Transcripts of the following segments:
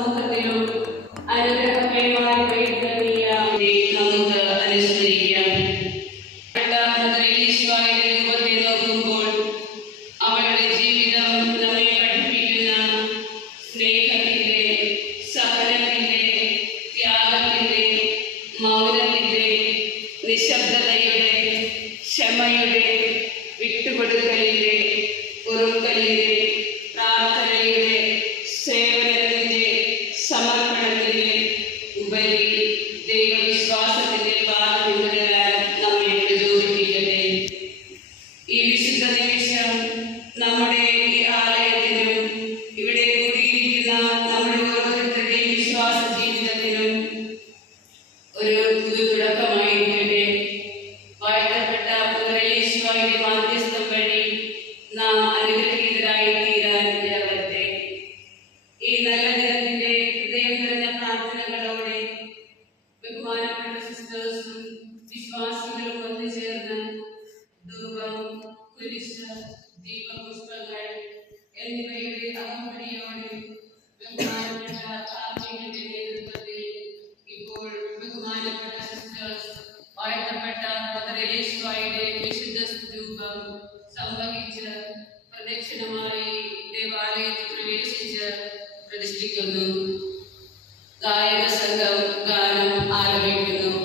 സമൂഹത്തിലും അനുഗ്രഹമയമായി വഴിതെളിയ ദൈവവിശ്വാസത്തിന്റെ പാത പിന്തുടരാൻ നമ്മെ പ്രചോദിപ്പിക്കട്ടെ ഈ വിശുദ്ധ നിമിഷം നമ്മുടെ വാഴ്ത്തപ്പെട്ട പതരേശ്വയുടെ വിശുദ്ധ രൂപം സംവഹിച്ച് പ്രദക്ഷിണമായി ദേവാലയത്തിൽ പ്രവേശിച്ച് പ്രതിഷ്ഠിക്കുന്നു. ഗായക സംഘം ഗാനം ആലപിക്കുന്നു.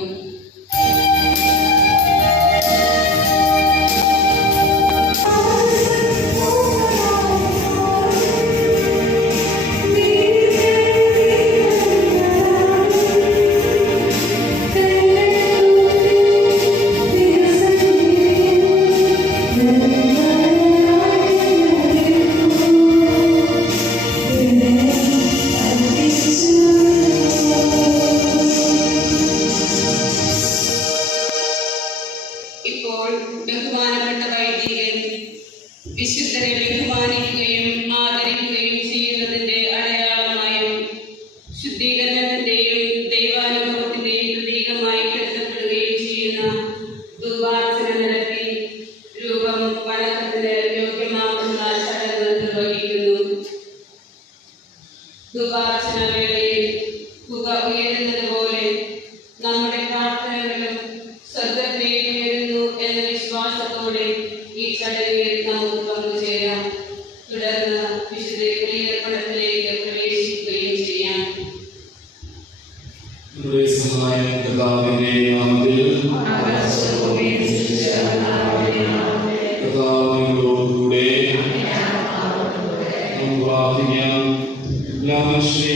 വിശുദ്ധരെ ബഹുമാനിക്കുകയും ആദരിക്കുകയും ചെയ്യുന്നതിന്റെ അടയാളമായും ശുദ്ധീകരണത്തിന്റെയും ദൈവാനുഭവത്തിന്റെയും പ്രതീകമായി കരുതപ്പെടുകയും ചെയ്യുന്ന ദുർവാസന നടത്തി രൂപം വണക്കത്തിന് യോഗ്യമാക്കുന്ന ചടങ്ങ് നിർവഹിക്കുന്നു. ദുർവാസന വേളയിൽ പുക ഉയരുന്നത് പോലെ നമ്മുടെ പ്രാർത്ഥനകളും സ്വർഗത്തിലേക്ക് ഉയരുന്നു എന്ന വിശ്വാസത്തോടെ ഈ ചടങ്ങിൽ പ്രാർത്ഥിക്കാം. ശ്രീ